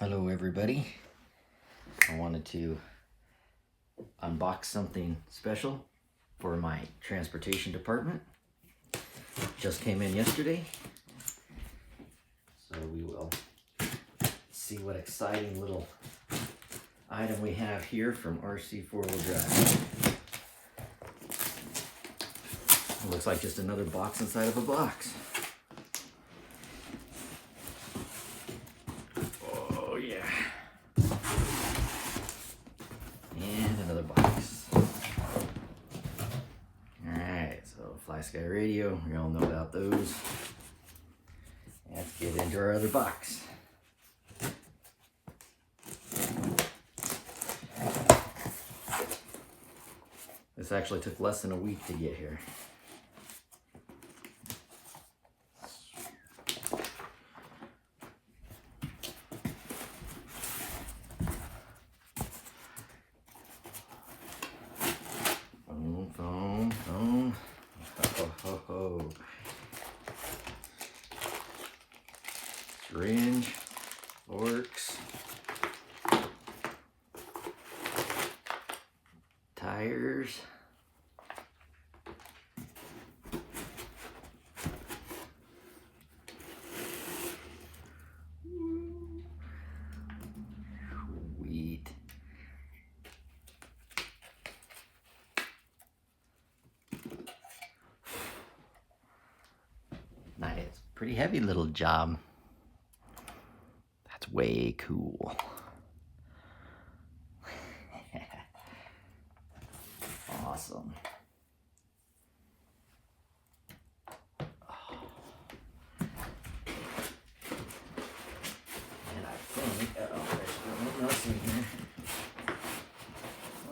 Hello everybody. I wanted to unbox something special for my transportation department. Just came in yesterday. So we will see what exciting little item we have here from RC 4-wheel drive. It looks like just another box inside of a box. Oh yeah. And another box. Alright, so Fly Sky Radio, we all know about those. Let's get into our other box. This actually took less than a week to get here. Boom. Ho, ho, ho. Syringe, forks, tires, sweet. Nice, pretty heavy little job. That's way cool. Awesome. And I think, there's something else in here.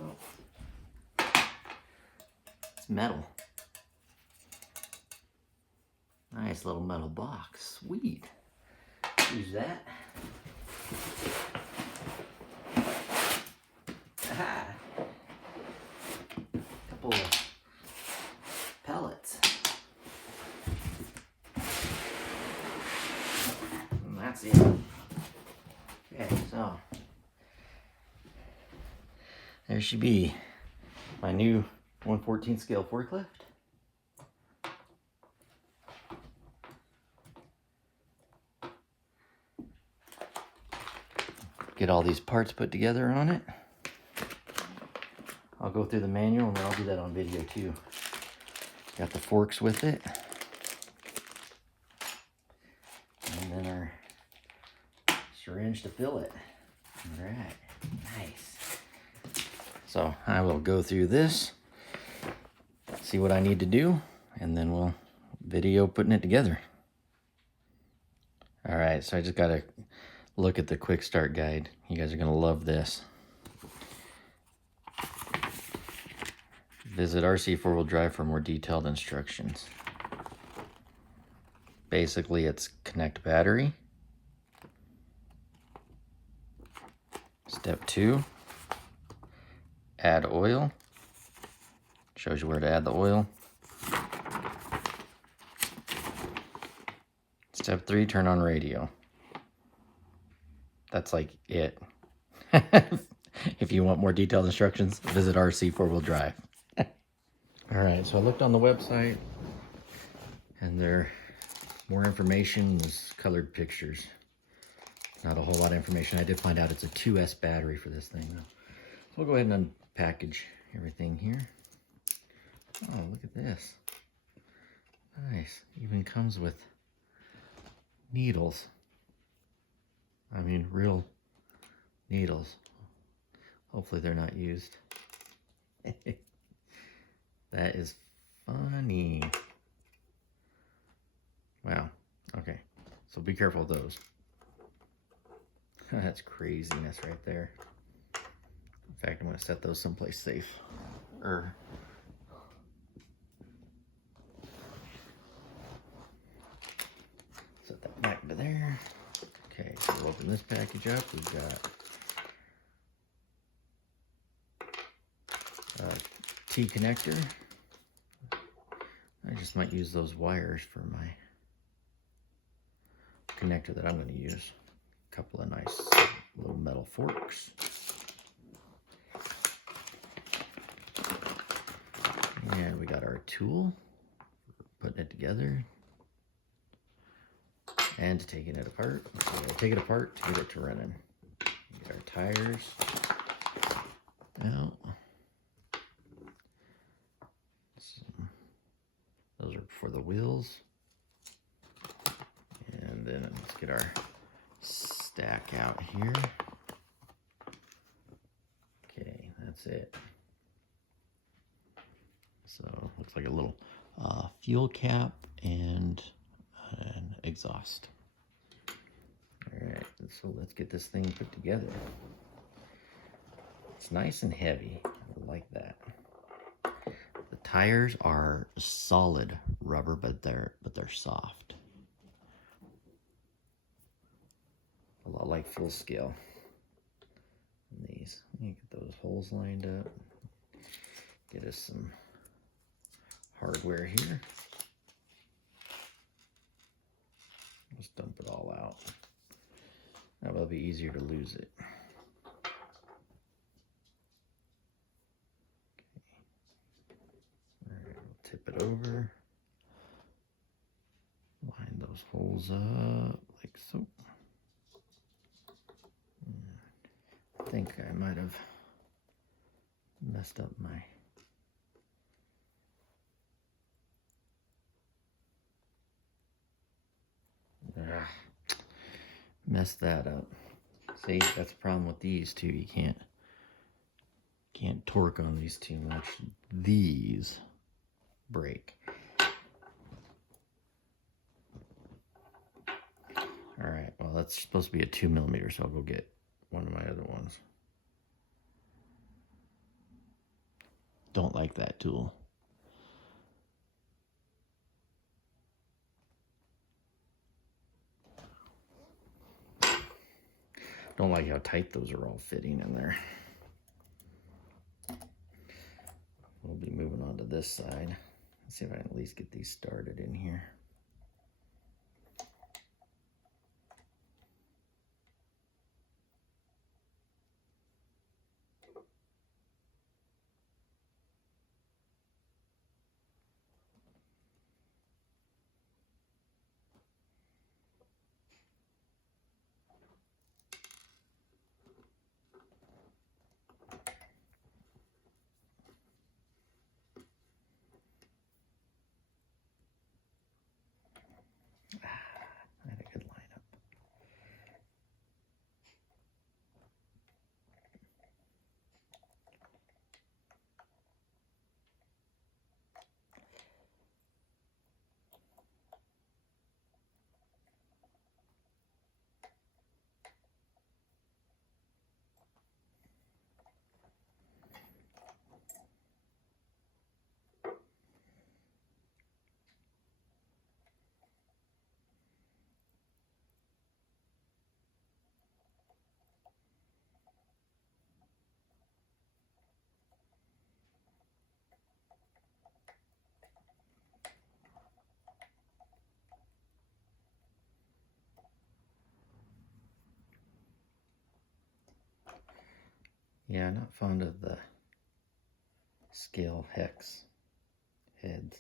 Oh. It's metal. Nice little metal box. Sweet. Use that. Aha. Couple of pellets. And that's it. Okay, so there should be my new 1/14 scale forklift. Get all these parts put together on it. I'll go through the manual and then I'll do that on video too. Got the forks with it. And then our syringe to fill it. All right, nice. So I will go through this, see what I need to do, and then we'll video putting it together. All right, so I just gotta look at the quick start guide. You guys are gonna love this. Visit RC 4-wheel drive for more detailed instructions. Basically, it's connect battery. Step 2, add oil. Shows you where to add the oil. Step 3, turn on radio. That's like it. If you want more detailed instructions, visit RC 4-wheel drive. All right, so I looked on the website and there more information is colored pictures. Not a whole lot of information. I did find out it's a 2S battery for this thing though. So we'll go ahead and unpackage everything here. Oh, look at this. Nice. Even comes with needles. I mean, real needles. Hopefully they're not used. That is funny. Wow. Okay. So be careful of those. That's craziness right there. In fact, I'm going to set those someplace safe. Set that back into there. Okay, so we'll open this package up. We've got a T connector. I just might use those wires for my connector that I'm going to use. A couple of nice forks. And we got our tool, putting it together, and taking it apart. So we'll take it apart to get it to running. Get our tires out. Those are for the wheels. And then let's get our stack out here. Okay, that's it. So looks like a little fuel cap and an exhaust. All right, so let's get this thing put together. It's nice and heavy. I like that. The tires are solid rubber, but they're soft. A lot like full scale. And these, you get those holes lined up. Get us some hardware here. Just dump it all out. That will be easier to lose it. Tip it over, line those holes up like so. I think I might have messed up my messed that up. See, that's the problem with these two. You can't torque on these too much. These break. All right, well, that's supposed to be a 2mm, so I'll go get one of my other ones. Don't like that tool. Don't like how tight those are all fitting in there. We'll be moving on to this side. Let's see if I can at least get these started in here. I had a good lineup. Yeah, not fond of the scale hex heads.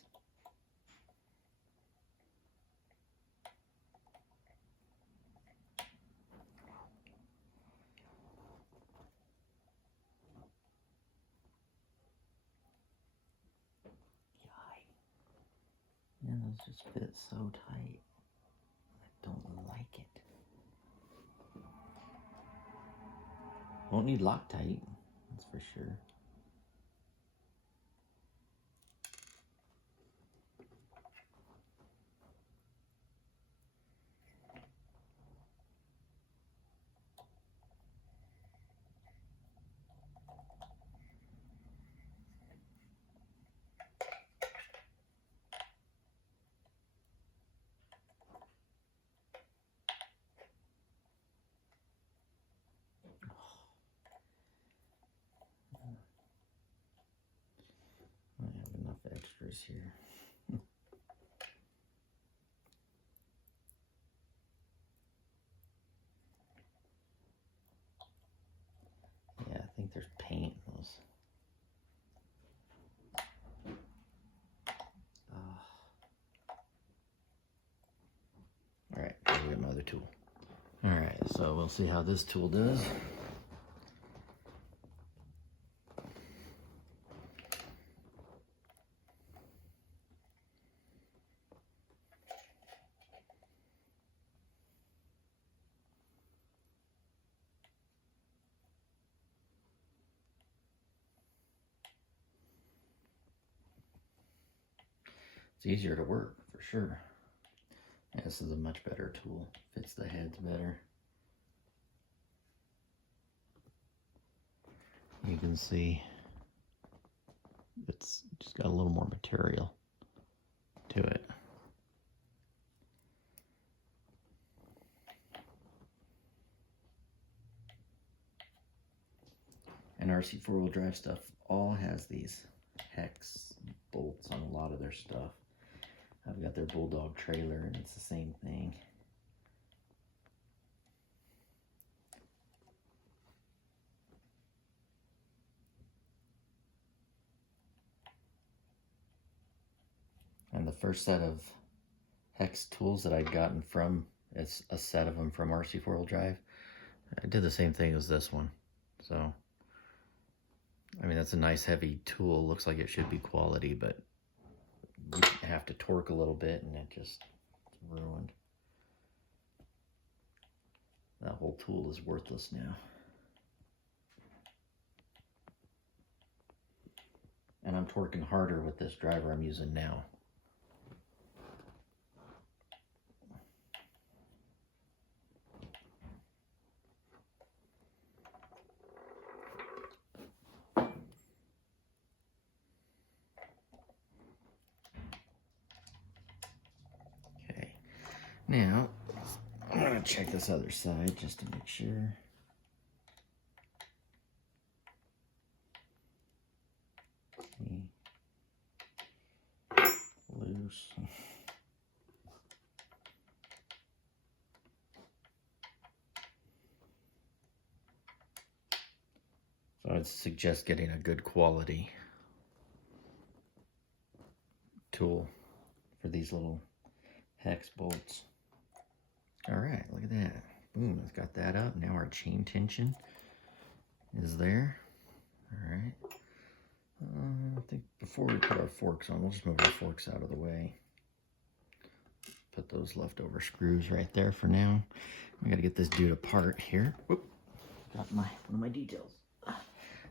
Yeah, those just fit so tight. I don't like it. Won't need Loctite, that's for sure. I have enough extras here. All right, so we'll see how this tool does. It's easier to work, for sure. Yeah, this is a much better tool. Fits the heads better. You can see it's just got a little more material to it. And RC four-wheel drive stuff all has these hex bolts on a lot of their stuff. I've got their Bulldog trailer and it's the same thing. And the first set of hex tools that I'd gotten from, it's a set of them from RC four-wheel drive. I did the same thing as this one. So, I mean, that's a nice heavy tool. Looks like it should be quality, but you have to torque a little bit and it just ruined. That whole tool is worthless now. And I'm torquing harder with this driver I'm using now. Okay, now I'm gonna check this other side just to make sure. Loose. So I'd suggest getting a good quality tool for these little hex bolts. All right, look at that. Boom, it's got that up. Now our chain tension is there. All right. I think before we put our forks on, we'll just move our forks out of the way. Put those leftover screws right there for now. We got to get this dude apart here. Whoop. Got one of my details.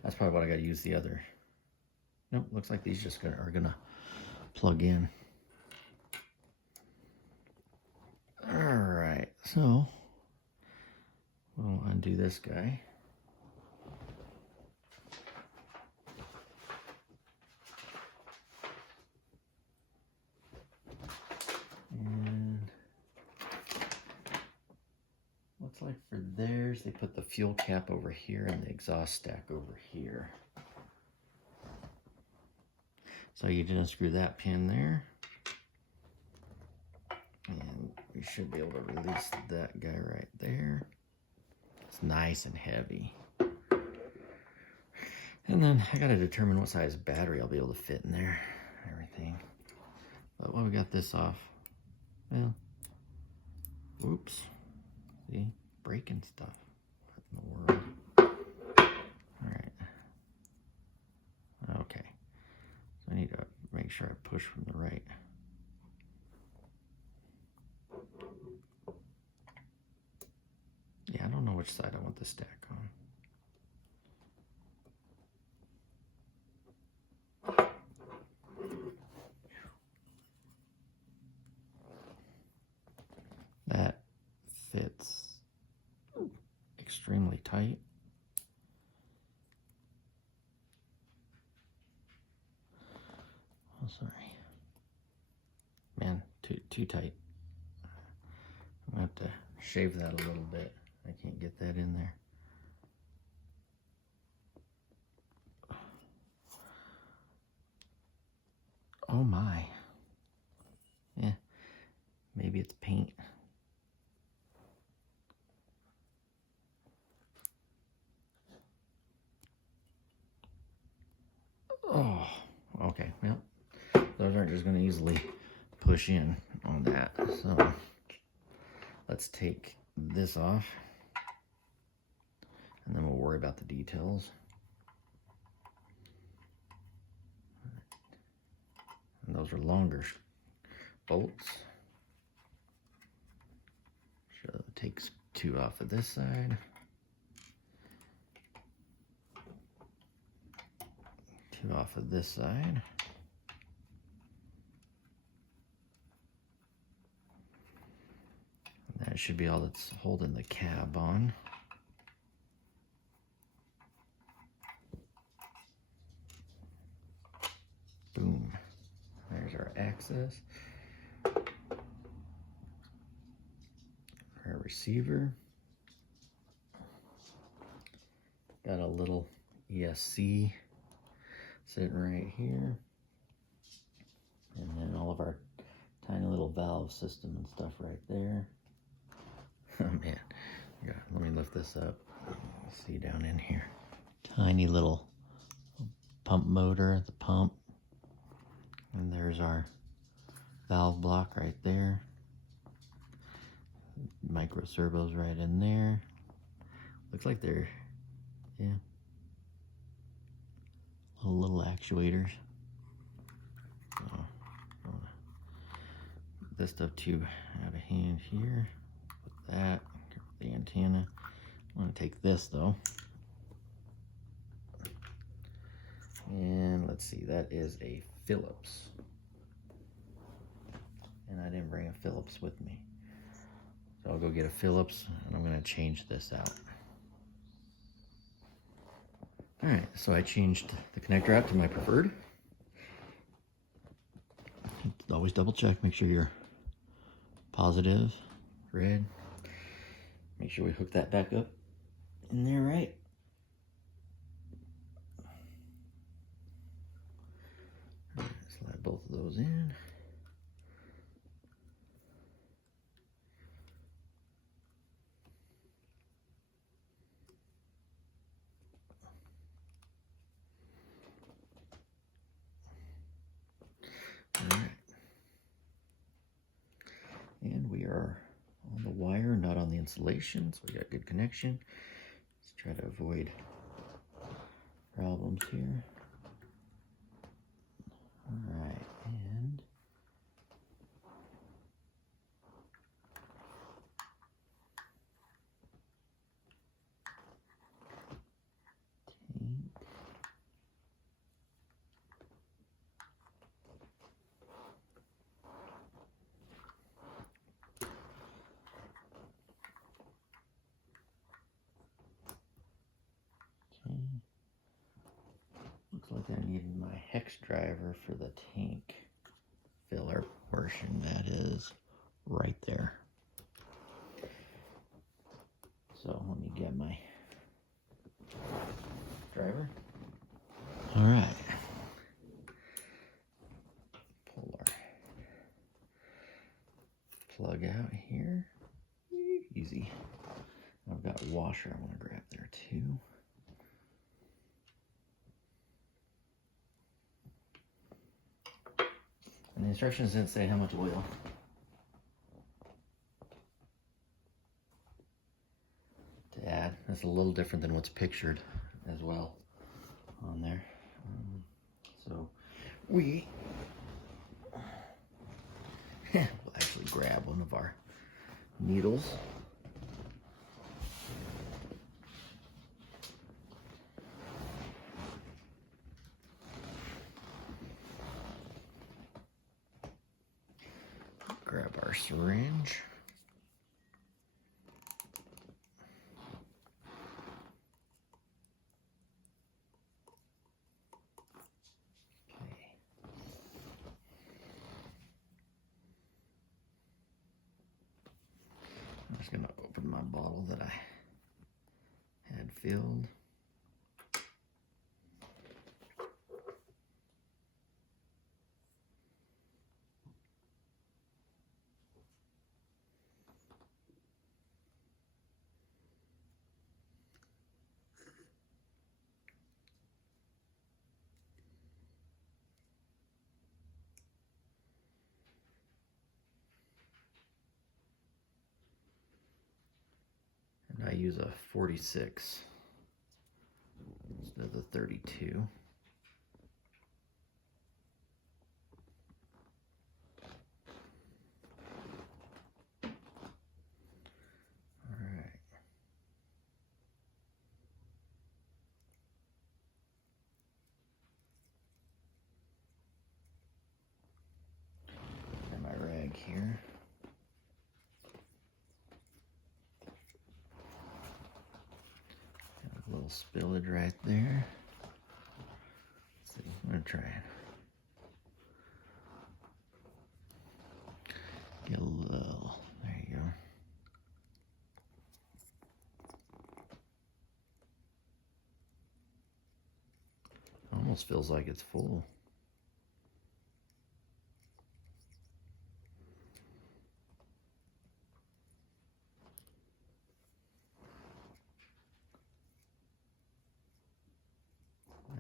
That's probably what I got to use the other. Nope, looks like these just are gonna plug in. All right, so we'll undo this guy. And looks like for theirs, they put the fuel cap over here and the exhaust stack over here. So you just unscrew that pin there. And we should be able to release that guy right there. It's nice and heavy. And then I gotta determine what size battery I'll be able to fit in there. Everything. But while we got this off, well, whoops. See, breaking stuff. What in the world? All right. Okay. So I need to make sure I push from the right. Yeah, I don't know which side I want the stack on. That fits extremely tight. Oh, sorry. Man, too tight. I'm gonna have to shave that a little bit. I can't get that in there. Oh my. Yeah, maybe it's paint. Oh, okay. Well, those aren't just going to easily push in on that. So let's take this off, and then we'll worry about the details. And those are longer bolts. So it takes 2 off of this side. 2 off of this side. And that should be all that's holding the cab on. Boom. There's our access. Our receiver. Got a little ESC sitting right here. And then all of our tiny little valve system and stuff right there. Oh man. Yeah, let me lift this up. See down in here. Tiny little pump motor, the pump. And there's our valve block right there. Micro servos right in there. Looks like they're, yeah, little actuators. This stuff too out of hand here. Put that, the antenna. I'm gonna take this though. And let's see, that is a Phillips. And I didn't bring a Phillips with me. So I'll go get a Phillips and I'm gonna change this out. All right, so I changed the connector out to my preferred. Always double check, make sure you're positive, red. Make sure we hook that back up in there right. All right, slide both of those in. All right. And we are on the wire, not on the insulation, so we got good connection. Let's try to avoid problems here. All right, and looks like I needed my hex driver for the tank filler portion. That is right there. So let me get my driver. All right. Pull our plug out here. Easy. I've got a washer I want to grab there too. And the instructions didn't say how much oil. To add. That's a little different than what's pictured as well on there. So we will actually grab one of our needles. Grab our syringe. Okay. I'm just going to open my bottle that I had filled. use a 46 instead of the 32. Here. Got a little spillage right there. Let's see, I'm gonna try it. Get a little, there you go. Almost feels like it's full.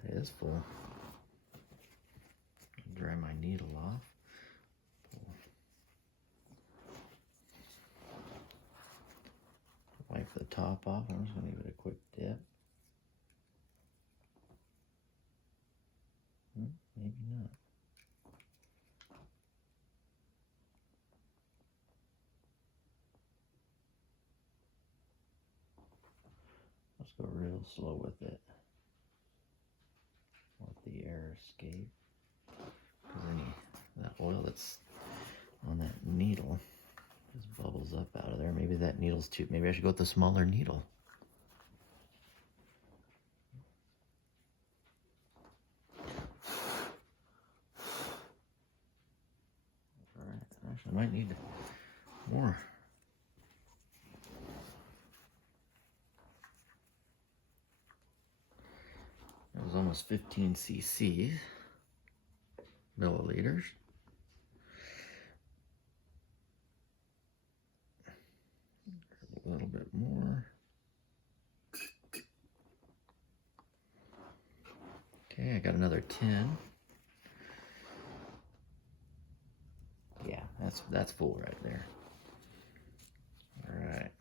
It is full. Dry my needle off. Wipe the top off. I'm just going to give it a quick dip. Maybe not. Let's go real slow with it. Let the air escape. Because that oil that's on that needle just bubbles up out of there. Maybe that needle's too. Maybe I should go with the smaller needle. All right. Actually, I might need more. It was almost 15 cc, milliliters. A little bit more. Okay, I got another 10. Yeah, that's full right there. All right.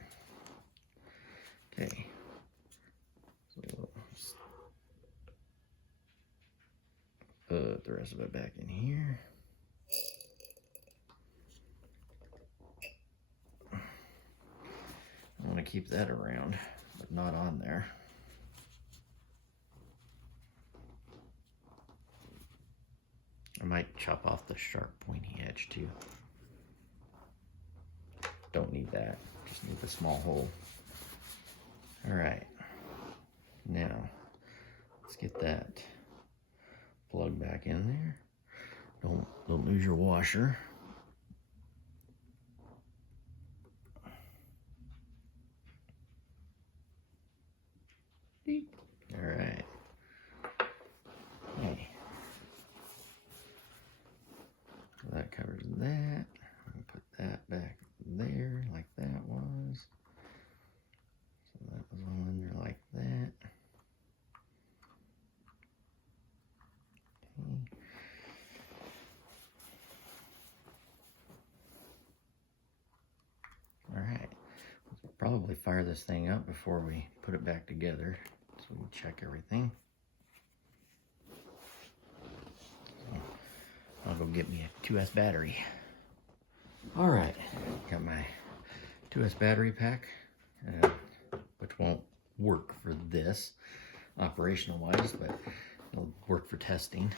Okay. So put the rest of it back in here. I want to keep that around, but not on there. I might chop off the sharp pointy edge too. Don't need that, just need the small hole. All right, now let's get that plug back in there. Don't lose your washer. Beep. All right. Okay. So that covers that. I'll put that back there like that was. So that was all in there like that. Okay. All right. Let's probably fire this thing up before we put it back together, so we can check everything. So I'll go get me a 2S battery. All right, got my 2S battery pack, which won't work for this operational wise, but it'll work for testing.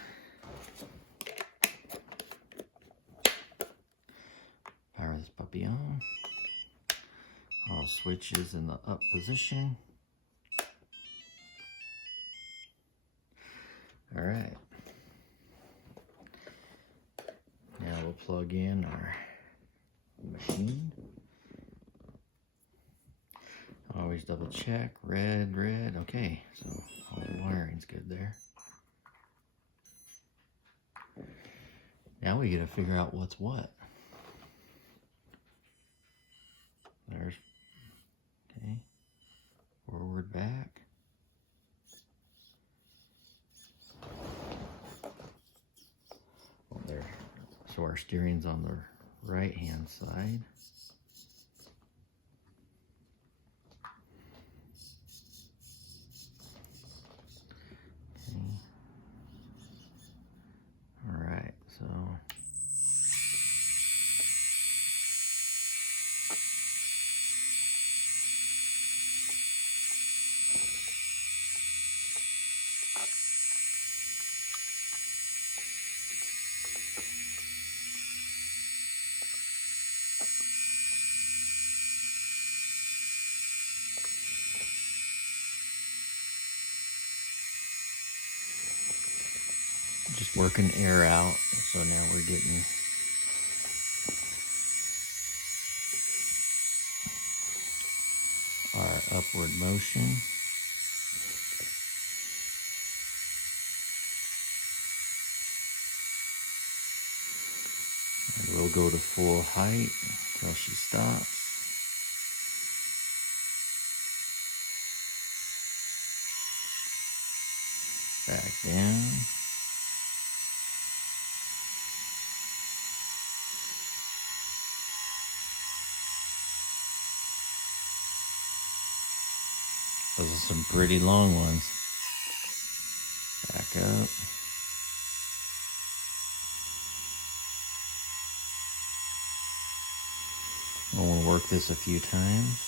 Power this puppy on. All switches in the up position. All right. Now we'll plug in our machine. Always double check. Red. Okay, so all the wiring's good there. Now we gotta figure out what's what. There's, okay, forward, back. Well, there. So our steering's on the right hand side. Just working air out. So now we're getting our upward motion. And we'll go to full height until she stops. Back down. Those are some pretty long ones. Back up. We'll work this a few times.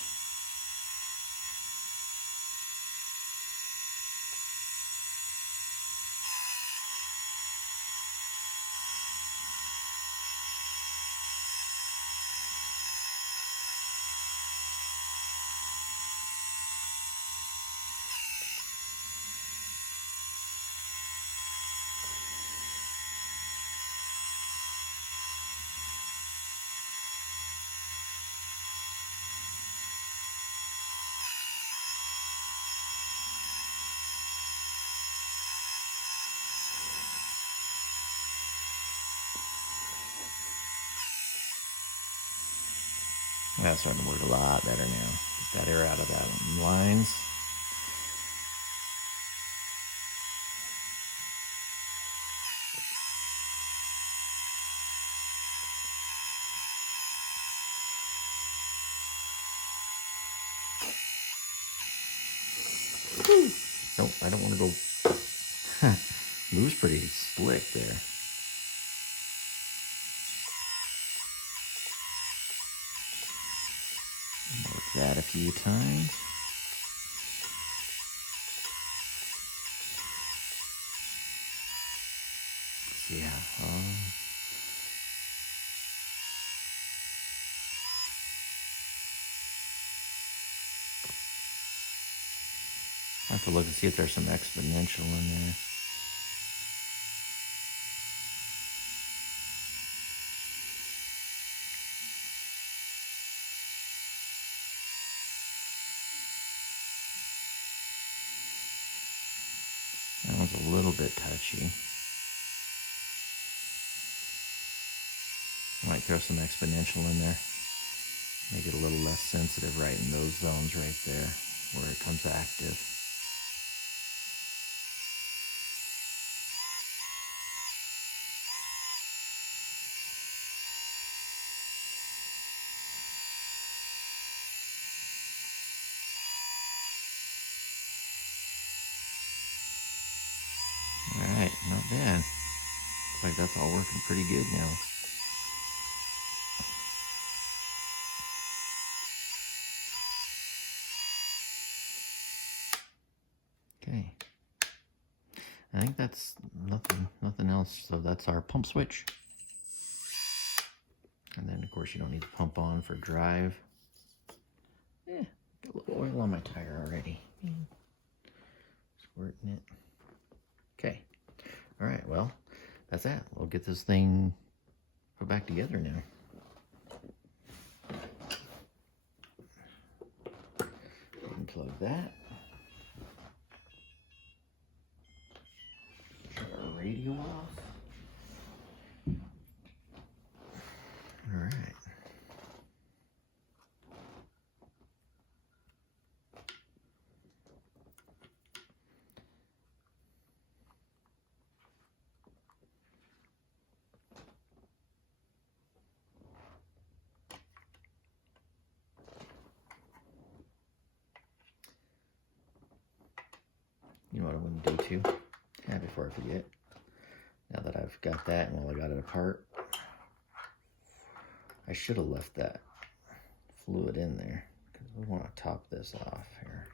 That's starting to work a lot better now. Get that air out of that lines. Nope, I don't want to go. Moves pretty slick there. Work that a few times. See how long. I have to look and see if there's some exponential in there. That one's a little bit touchy. I might throw some exponential in there. Make it a little less sensitive right in those zones right there where it comes active. Alright, not bad. Looks like that's all working pretty good now. Okay. I think that's nothing else. So that's our pump switch. And then of course you don't need the pump on for drive. Got a little oil on my tire already. Squirting it. Okay. Alright, well, that's that. We'll get this thing put back together now. Unplug that. Shut our radio off. Alright. You know what I wouldn't do too? Before I forget. Now that I've got that and while I got it apart, I should have left that fluid in there because we want to top this off here.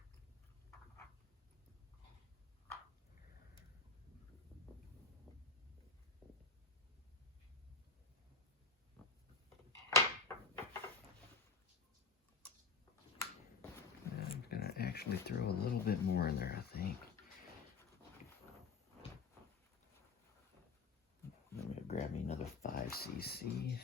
I'm going to actually throw a little bit more in there, I think. grab me another 5cc.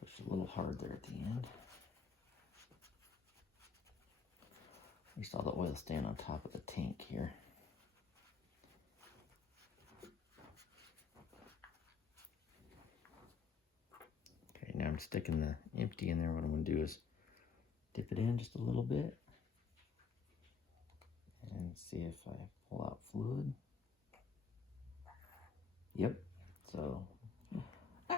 Pushed a little hard there at the end. At least all the oil staying on top of the tank here. Okay, now I'm sticking the empty in there. What I'm going to do is dip it in just a little bit and see if I pull out fluid. Yep, so I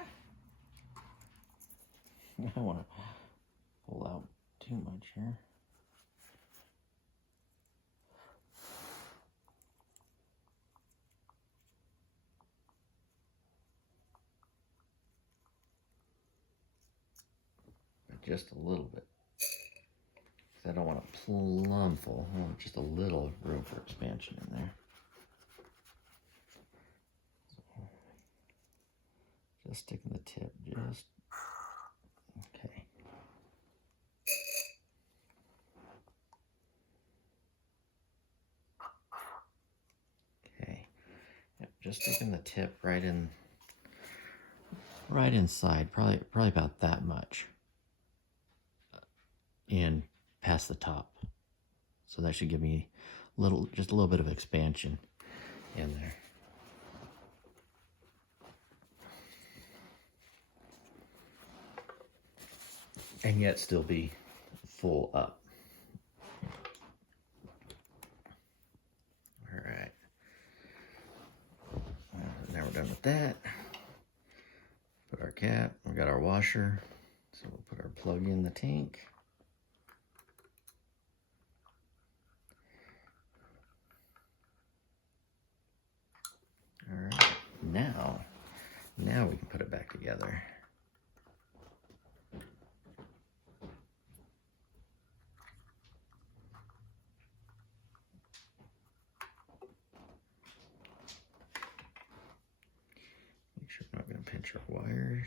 don't want to pull out too much here. But just a little bit. I don't want a plumb full. I want just a little room for expansion in there. So, just sticking the tip, just okay. Okay. Yep, just sticking the tip right inside, probably about that much, and past the top. So that should give me just a little bit of expansion in there. And yet still be full up. All right. Now we're done with that. Put our cap, we got our washer. So we'll put our plug in the tank. All right, now we can put it back together. Make sure we're not going to pinch our wires.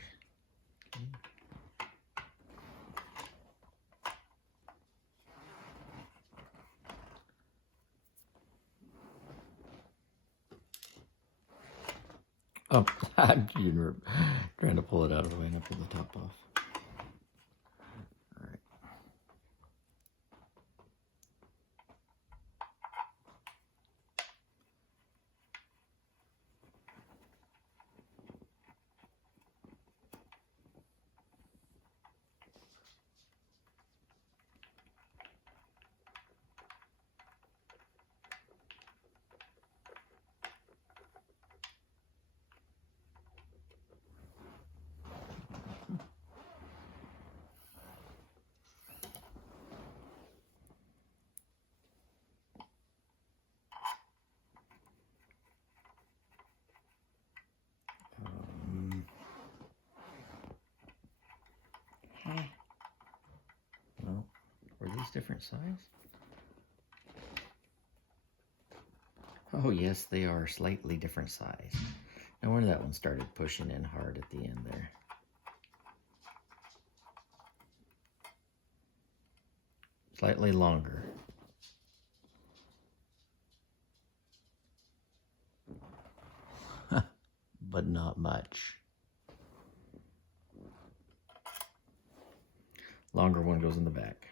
Okay. Oh, you're trying to pull it out of the way and I pulled the top off. All right. Well, were these different size? Oh yes, they are slightly different size. No wonder that one started pushing in hard at the end there. Slightly longer. But not much. Longer one goes in the back.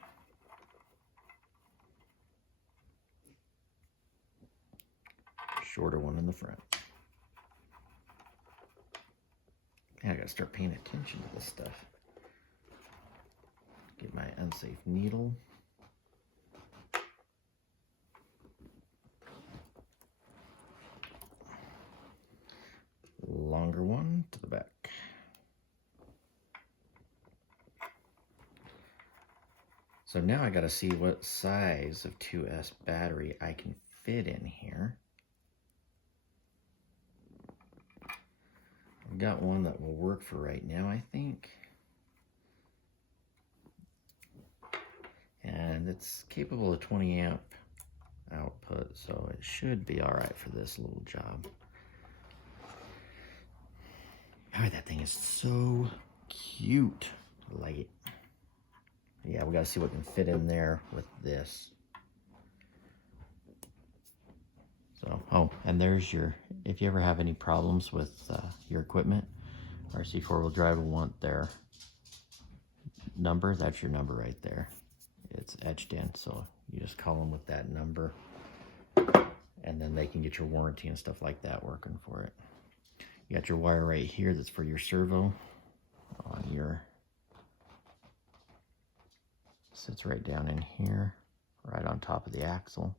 shorter one in the front. And I gotta start paying attention to this stuff. Get my unsafe needle. Longer one to the back. So now I gotta see what size of 2S battery I can fit in here. I've got one that will work for right now, I think. And it's capable of 20 amp output, so it should be all right for this little job. Oh, that thing is so cute. I like it. Yeah, we gotta see what can fit in there with this. So, oh, and there's your, if you ever have any problems with your equipment, RC 4-wheel drive will want their number. That's your number right there. It's etched in, so you just call them with that number, and then they can get your warranty and stuff like that working for it. You got your wire right here that's for your servo on your, sits right down in here, right on top of the axle.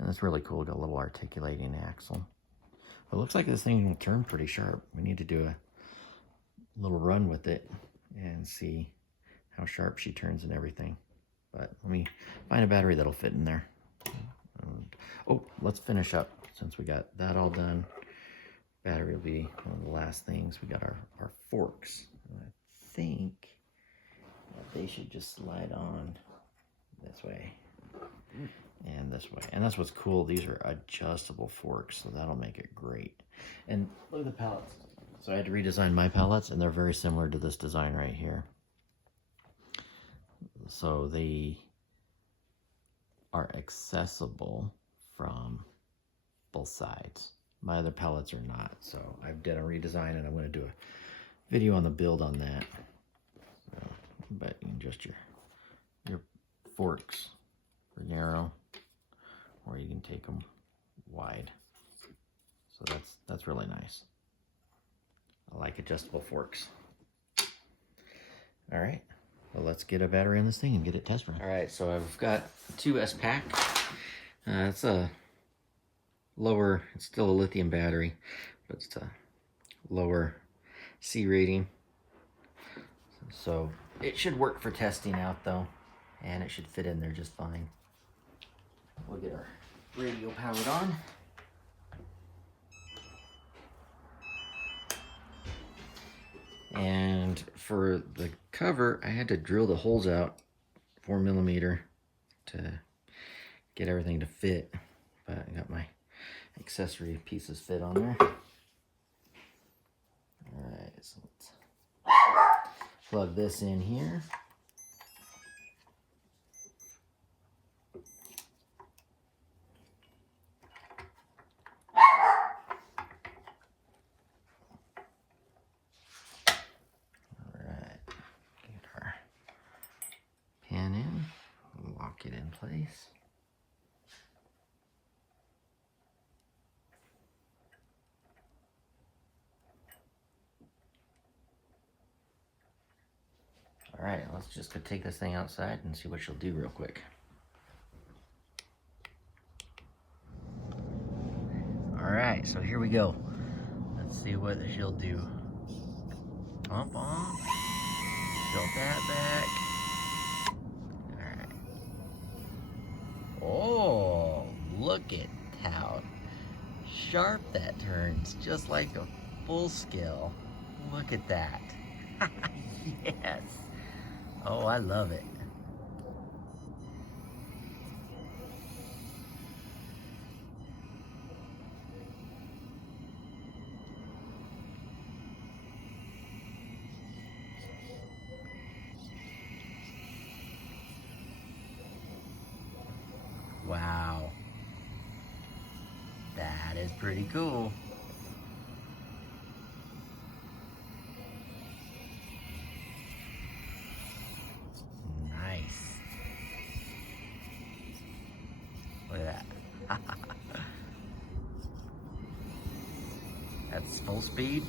And it's really cool, got a little articulating axle. But it looks like this thing will turn pretty sharp. We need to do a little run with it and see how sharp she turns and everything. But let me find a battery that'll fit in there. Oh, let's finish up since we got that all done. Battery will be one of the last things. We got our forks. And I think they should just slide on this way and this way. And that's what's cool. These are adjustable forks, so that'll make it great. And look at the pallets. So I had to redesign my pallets, and they're very similar to this design right here. So they are accessible from both sides. My other pallets are not, so I've done a redesign, and I'm going to do a video on the build on that. So, but you can adjust your forks for narrow, or you can take them wide. So that's really nice. I like adjustable forks. All right, well, let's get a battery in this thing and get it test run. All right, so I've got 2S pack. It's a lower, it's still a lithium battery, but it's a lower C rating. So it should work for testing out though, and it should fit in there just fine. We'll get our radio powered on. And for the cover, I had to drill the holes out 4mm to get everything to fit, but I got my accessory pieces fit on there. All right, so let's plug this in here. All right, get our pin in, lock it in place. All right, let's just go take this thing outside and see what she'll do real quick. All right, so here we go. Let's see what she'll do. Tilt that back. All right. Oh, look at how sharp that turns, just like a full scale. Look at that. Yes. Oh, I love it. Wow. That is pretty cool. Nice. Look at that. It's full speed.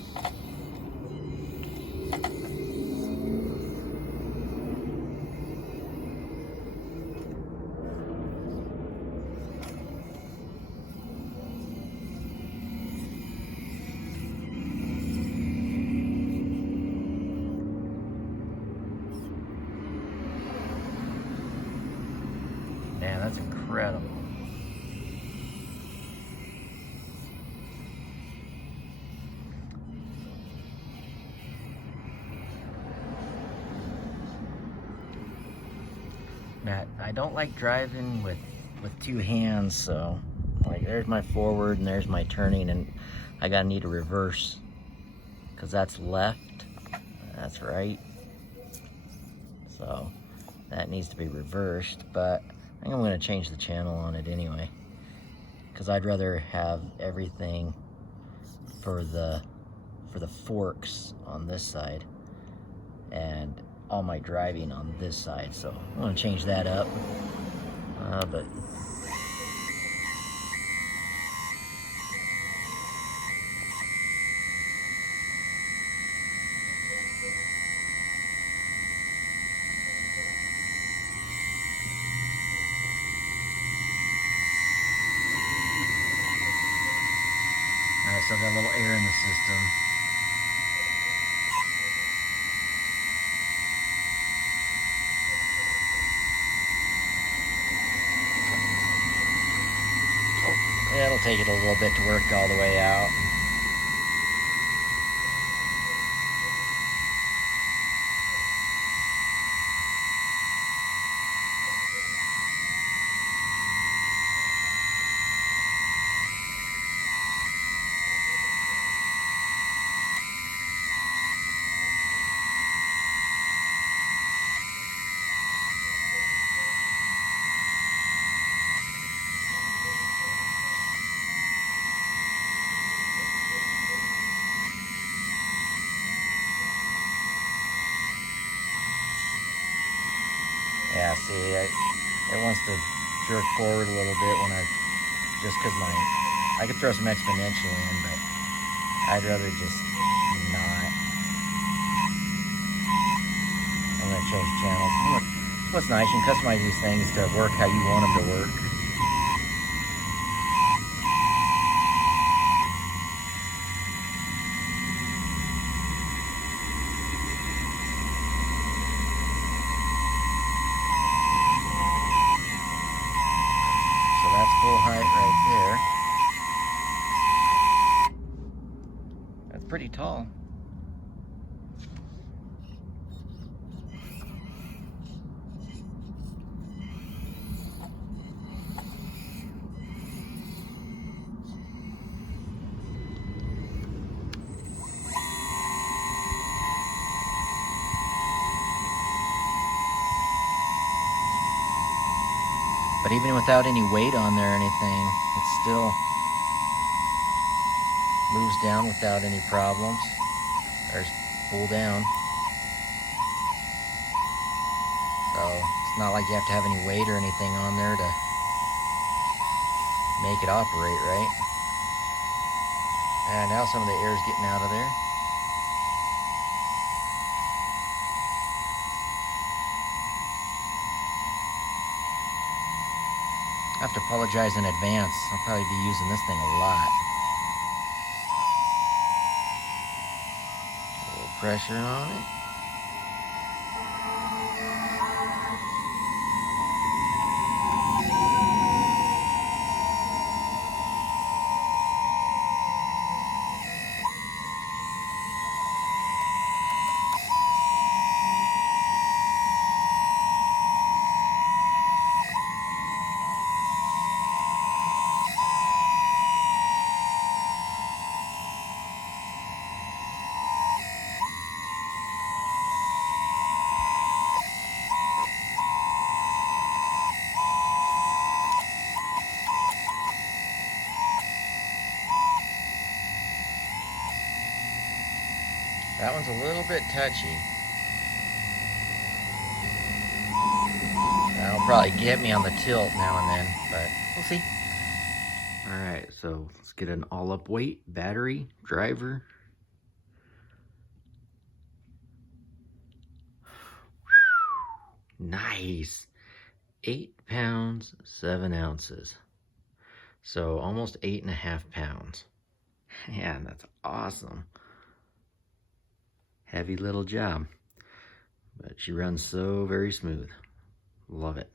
Man, that's incredible. Matt, I don't like driving with two hands, so like there's my forward and there's my turning, and I gotta need a reverse because that's left, that's right. So that needs to be reversed, but I think I'm gonna change the channel on it anyway, because I'd rather have everything for the forks on this side and all my driving on this side. So I'm gonna change that up, but I still got a little air in the system. Yeah, it'll take it a little bit to work all the way out. Yeah, see, it wants to jerk forward a little bit when just because I could throw some exponential in, but I'd rather just not. I'm gonna change channels. What's nice, you can customize these things to work how you want them to work. Full height right there. That's pretty tall. But even without any weight on there or anything, it still moves down without any problems. There's pull down. So it's not like you have to have any weight or anything on there to make it operate, right? And now some of the air is getting out of there. I have to apologize in advance. I'll probably be using this thing a lot. A little pressure on it. That one's a little bit touchy. That'll probably get me on the tilt now and then, but we'll see. All right, so let's get an all-up weight, battery, driver. Nice. 8 pounds, 7 ounces. So almost 8.5 pounds. Yeah, that's awesome. Heavy little job, but she runs so very smooth. Love it.